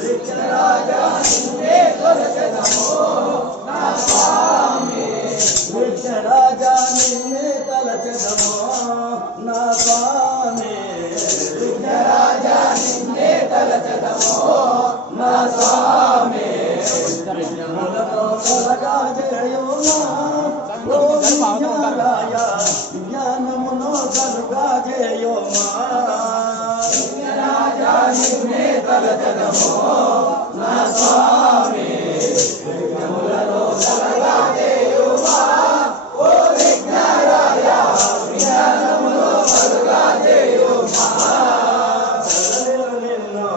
విఘ్నరాజా నిన్నే తలచెదమో నా స్వామి విఘ్నరాజా నిన్నే తలచెదమో నా స్వామి విఘ్నరాజా నిన్నే తలచెదమో నా స్వామి విఘ్నములతో కలగా చేయుమా ఓ విఘ్నరాయ జ్ఞానమును కలుగా చేయుమా విఘ్నరాజా నిన్నే తలచెదమో నా స్వామి విఘ్నములతో కలగా చేయుమా ఓ విఘ్నరాయ జ్ఞానమును కలుగా చేయుమా నిన్ను